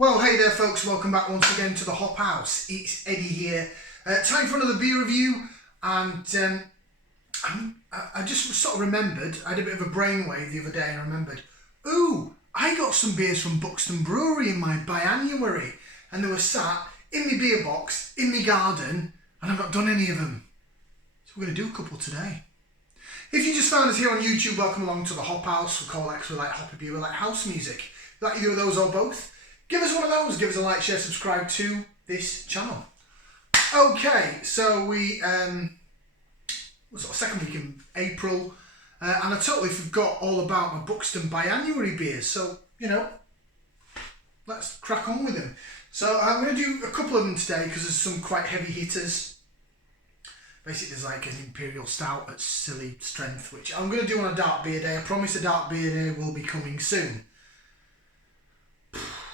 Well, hey there folks, welcome back once again to the Hop House. It's Eddie here. Time for another beer review, and I just sort of remembered, I had a bit of a brainwave the other day and I remembered, ooh, I got some beers from Buxton Brewery in my Tryanuary, and they were sat in my beer box, in my garden, and I've not done any of them. So we're going to do a couple today. If you just found us here on YouTube, welcome along to the Hop House. We call it, we like hoppy beer, we like house music. You like either of those or both? Give us one of those, give us a like, share, subscribe to this channel. Okay, so we, was our second week in April, and I totally forgot all about my Buxton Biannuary beers, so, you know, let's crack on with them. So I'm going to do a couple of them today because there's some quite heavy hitters. Basically there's like an Imperial Stout at silly strength, which I'm going to do on a dark beer day. I promise a dark beer day will be coming soon.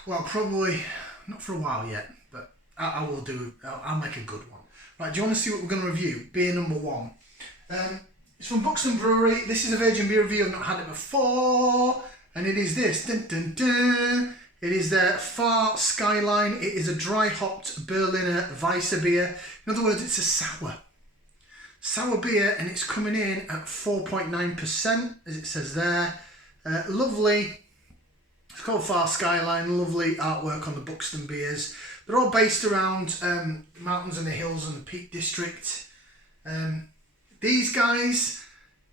Well, probably not for a while yet, but I will do, I'll make a good one. Right, do you want to see what we're going to review? Beer number one. It's from Buxton Brewery. This is a virgin beer review. I've not had it before, and it is this. Dun, dun, dun. It is their Far Skyline. It is a dry hopped Berliner Weisse beer. In other words, it's a sour beer, and it's coming in at 4.9%, as it says there. Lovely. It's called Far Skyline. Lovely artwork on the Buxton beers. They're all based around the mountains and the hills and the Peak District. These guys,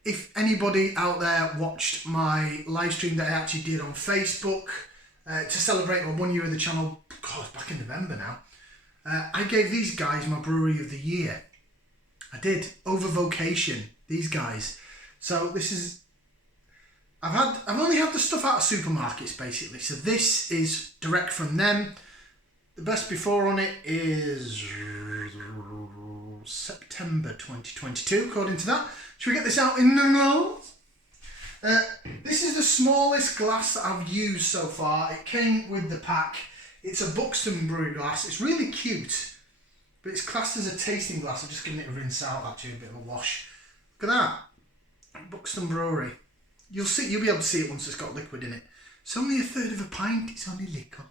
if anybody out there watched my live stream that I actually did on Facebook to celebrate my 1 year of the channel, God, back in November now, I gave these guys my Brewery of the Year. I did, over vocation, these guys. So this is, I've only had the stuff out of supermarkets basically. So this is direct from them. The best before on it is September 2022, according to that. Should we get this out in the nose? This is the smallest glass that I've used so far. It came with the pack. It's a Buxton Brewery glass. It's really cute, but it's classed as a tasting glass. I've just given it a rinse out, actually, a bit of a wash. Look at that. Buxton Brewery. You'll be able to see it once it's got liquid in it. It's only a third of a pint. It's only liquor.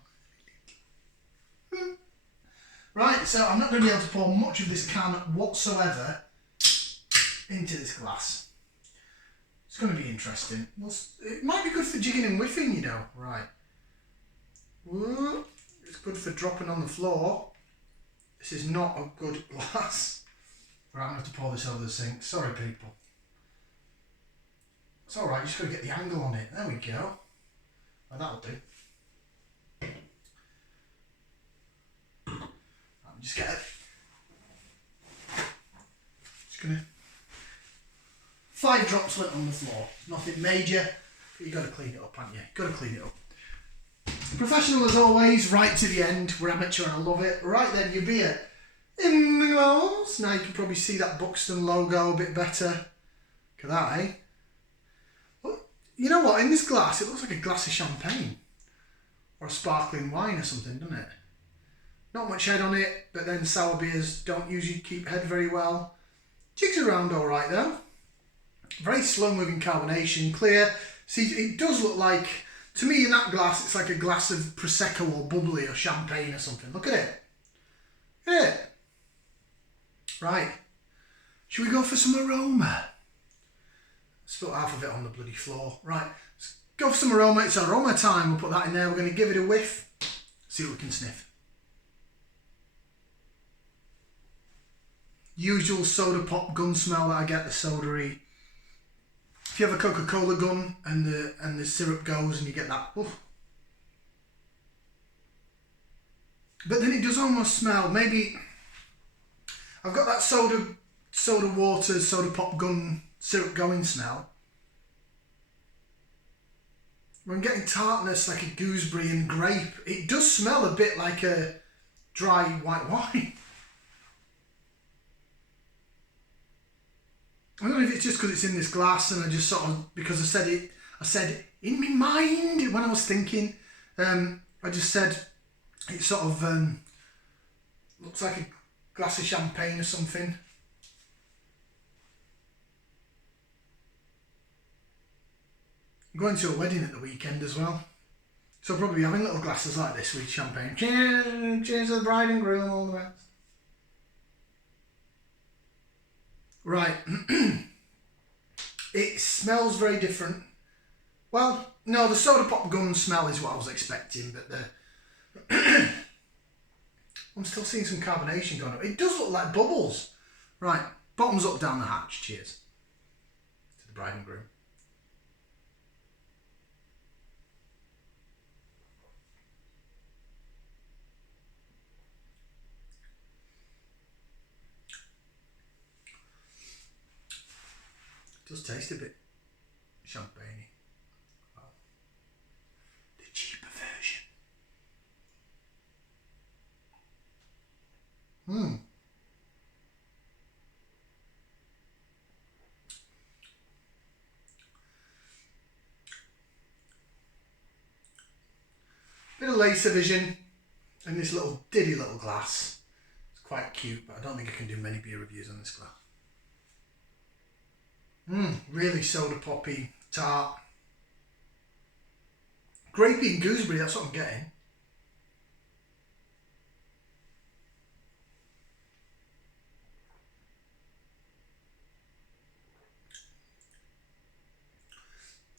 Right, so I'm not going to be able to pour much of this can whatsoever into this glass. It's going to be interesting. It might be good for jigging and whiffing, you know. Right. It's good for dropping on the floor. This is not a good glass. Right, I'm going to have to pour this over the sink. Sorry, people. It's alright, you just got to get the angle on it. There we go. Well, that'll do. Just get it. Just gonna. 5 drops went on the floor. Nothing major, but you got to clean it up, haven't you? Got to clean it up. Professional as always, right to the end. We're amateur and I love it. Right then, your beer in the glass. Now you can probably see that Buxton logo a bit better. Look at that, eh? Well, you know what? In this glass, it looks like a glass of champagne or a sparkling wine or something, doesn't it? Not much head on it, but then sour beers don't usually keep head very well. Jigs around alright though. Very slow moving carbonation, clear. See, it does look like, to me in that glass, it's like a glass of Prosecco or bubbly or champagne or something. Look at it. Look at it. Right. Should we go for some aroma? Spilt half of it on the bloody floor. Right. Let's go for some aroma. It's aroma time. We'll put that in there. We're going to give it a whiff. See what we can sniff. Usual soda pop gun smell that I get, the soda-y. If you have a Coca-Cola gun and the syrup goes and you get that, oof. But then it does almost smell, maybe, I've got that soda water, soda pop gun syrup going smell. I'm getting tartness like a gooseberry and grape. It does smell a bit like a dry white wine. I don't know if it's just because it's in this glass and I just sort of, because I said in my mind when I was thinking, I just said it sort of looks like a glass of champagne or something. I'm going to a wedding at the weekend as well. So I'll probably be having little glasses like this with champagne. Cheers, cheers to the bride and groom, all the best. Right. It smells very different. Well, no, the soda pop gun smell is what I was expecting, but I'm still seeing some carbonation going on. It does look like bubbles. Right, bottoms up down the hatch. Cheers to the bride and groom. It does taste a bit champagne-y. Well, the cheaper version. Bit of Weisse vision in this little diddy little glass. It's quite cute, but I don't think I can do many beer reviews on this glass. Really soda poppy, tart. Grapey and gooseberry, that's what I'm getting.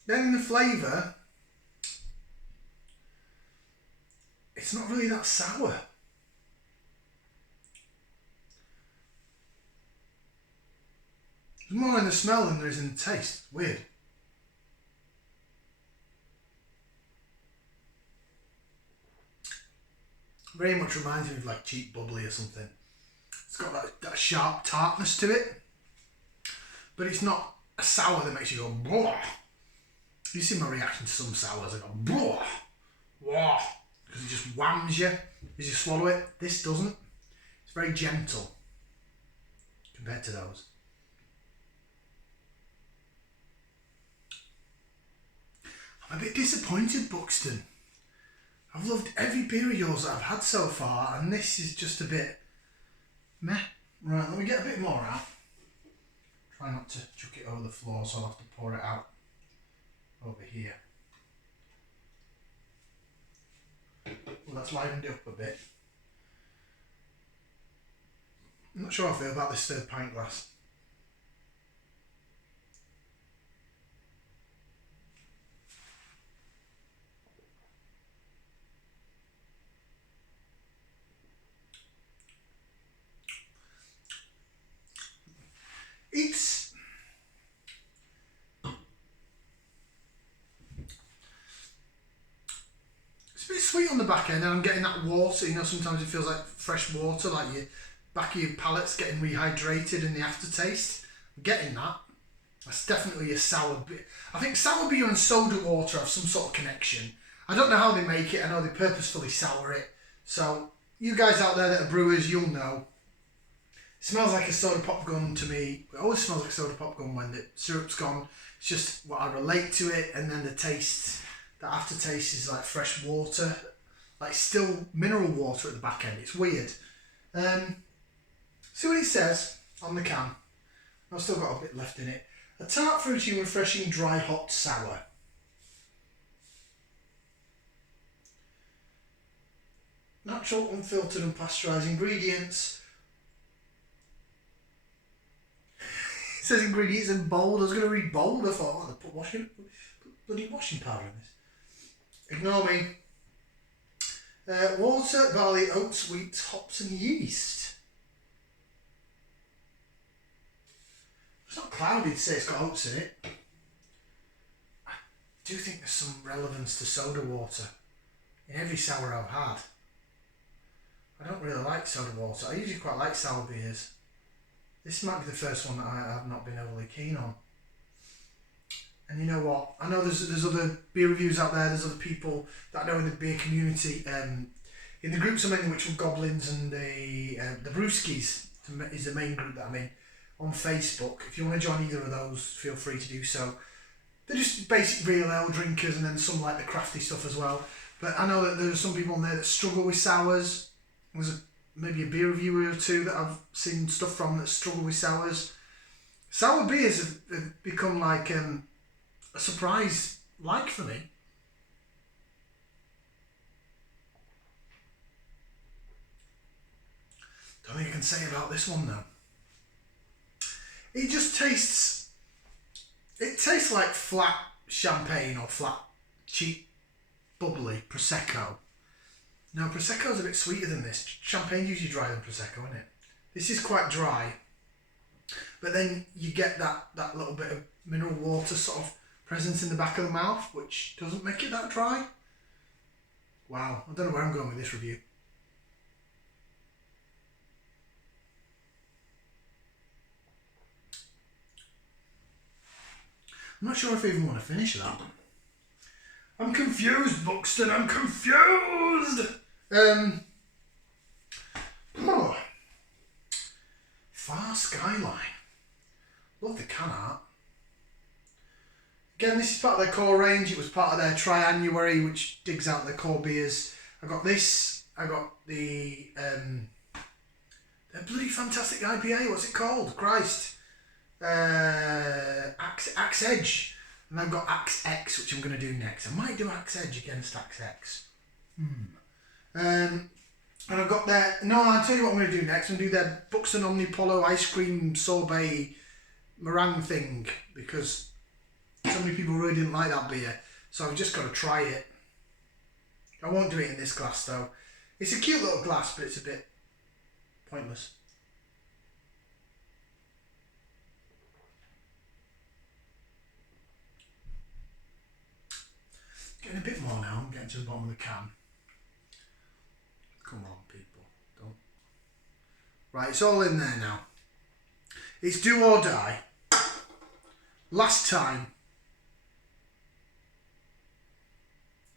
Then in the flavour, it's not really that sour. There's more in the smell than there is in the taste. Weird. Very much reminds me of like cheap bubbly or something. It's got that sharp tartness to it, but it's not a sour that makes you go blah. You see my reaction to some sours, I go blah, blah, because it just whams you as you swallow it. This doesn't. It's very gentle compared to those. I'm a bit disappointed, Buxton. I've loved every beer of yours that I've had so far, and this is just a bit meh. Right, let me get a bit more out. Try not to chuck it over the floor, so I'll have to pour it out over here. Well, that's livened it up a bit. I'm not sure how I feel about this third pint glass. It's a bit sweet on the back end, and I'm getting that water. You know, sometimes it feels like fresh water, like your back of your palate's getting rehydrated in the aftertaste. I'm getting that. That's definitely a sour beer. I think sour beer and soda water have some sort of connection. I don't know how they make it. I know they purposefully sour it. So you guys out there that are brewers, you'll know. It smells like a soda pop gun to me. It always smells like a soda pop gun when the syrup's gone. It's just what I relate to it, and then the taste, the aftertaste is like fresh water, like still mineral water at the back end. It's weird. See what it says on the can. I've still got a bit left in it. A tart, fruity, refreshing, dry, hot, sour. Natural, unfiltered, unpasteurised ingredients. It says ingredients in bold. I was going to read bold. I thought, oh, they put bloody washing powder in this. Ignore me. Water, barley, oats, wheat, hops and yeast. It's not cloudy to say it's got oats in it. I do think there's some relevance to soda water in every sour I've had. I don't really like soda water. I usually quite like sour beers. This might be the first one that I have not been overly keen on. And you know what? I know there's other beer reviews out there. There's other people that I know in the beer community. In the groups I'm in, which are Goblins and the Brewskis is the main group that I'm in on Facebook. If you want to join either of those, feel free to do so. They're just basic real ale drinkers, and then some like the crafty stuff as well. But I know that there's some people on there that struggle with sours. There's maybe a beer reviewer or two that I've seen stuff from that struggle with sours. Sour beers have become like a surprise like for me. say about this one though. It just tastes, it tastes like flat champagne or flat, cheap, bubbly Prosecco. Now Prosecco's a bit sweeter than this. Champagne's usually drier than Prosecco, isn't it? This is quite dry, but then you get that little bit of mineral water sort of presence in the back of the mouth, which doesn't make it that dry. Wow, I don't know where I'm going with this review. I'm not sure if I even want to finish that. I'm confused, Buxton, I'm confused! Oh. Far Skyline. Love the can art. Again, this is part of their core range. It was part of their Tryanuary, which digs out their core beers. I got this. I got the bloody fantastic IPA. What's it called? Christ. Axe Edge. And I've got Axe X, which I'm going to do next. I might do Axe Edge against Axe X. And I've got their... No, I'll tell you what I'm going to do next. I'm going to do their Buxton Omnipolo ice cream sorbet meringue thing, because so many people really didn't like that beer. So I've just got to try it. I won't do it in this glass though. It's a cute little glass, but it's a bit pointless. Getting a bit more now. I'm getting to the bottom of the can. Come on, people. Don't. Right, it's all in there now. It's do or die. Last time.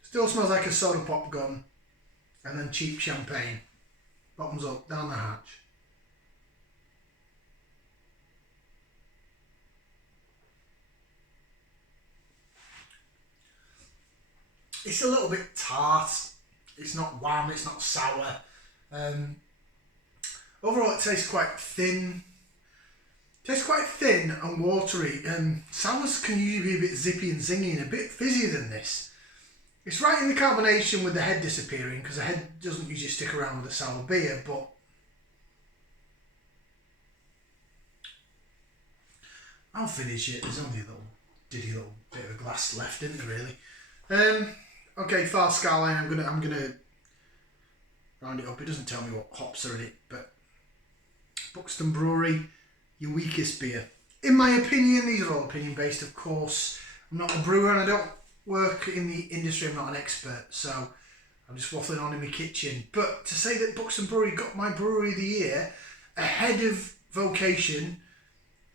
Still smells like a soda pop gun. And then cheap champagne. Bottoms up, down the hatch. It's a little bit tart. It's not wham, it's not sour. Overall it tastes quite thin. Tastes quite thin and watery. Sours can usually be a bit zippy and zingy and a bit fizzier than this. It's right in the carbonation with the head disappearing, because the head doesn't usually stick around with a sour beer, but I'll finish it. There's only a little bit of a glass left, isn't there, really? Okay, Far Skyline. I'm gonna round it up. It doesn't tell me what hops are in it, but Buxton Brewery, your weakest beer, in my opinion. These are all opinion based, of course. I'm not a brewer and I don't work in the industry. I'm not an expert, so I'm just waffling on in my kitchen. But to say that Buxton Brewery got my brewery of the year ahead of Vocation,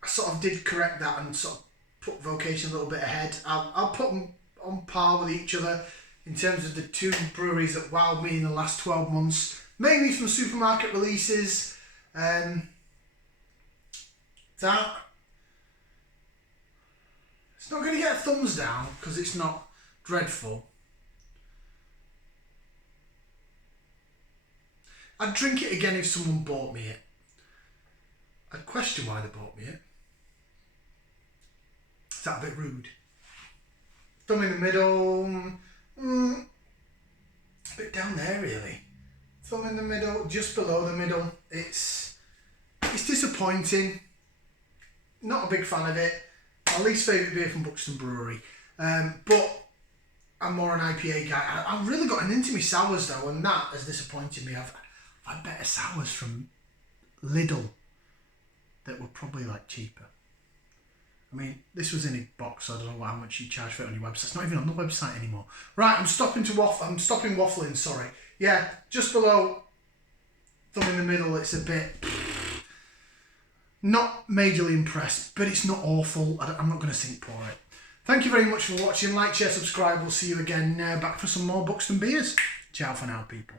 I sort of did correct that and sort of put Vocation a little bit ahead. I'll put them on par with each other in terms of the two breweries that wowed me in the last 12 months, mainly from supermarket releases. That it's not going to get a thumbs down because it's not dreadful. I'd drink it again if someone bought me it. I'd question why they bought me it. Is that a bit rude? Thumb in the middle, a bit down there really. Thumb in the middle, just below the middle. It's disappointing. Not a big fan of it. My least favourite beer from Buxton Brewery. But I'm more an IPA guy. I've really gotten into my sours though, and that has disappointed me. I've had better sours from Lidl that were probably like cheaper. I mean, this was in a box, so I don't know how much you charge for it on your website. It's not even on the website anymore. Right, I'm stopping waffling, sorry. Yeah, just below, thumb in the middle, it's a bit... Not majorly impressed, but it's not awful. I'm not going to sink pour it. Thank you very much for watching. Like, share, subscribe. We'll see you again back for some more Buxton beers. Ciao for now, people.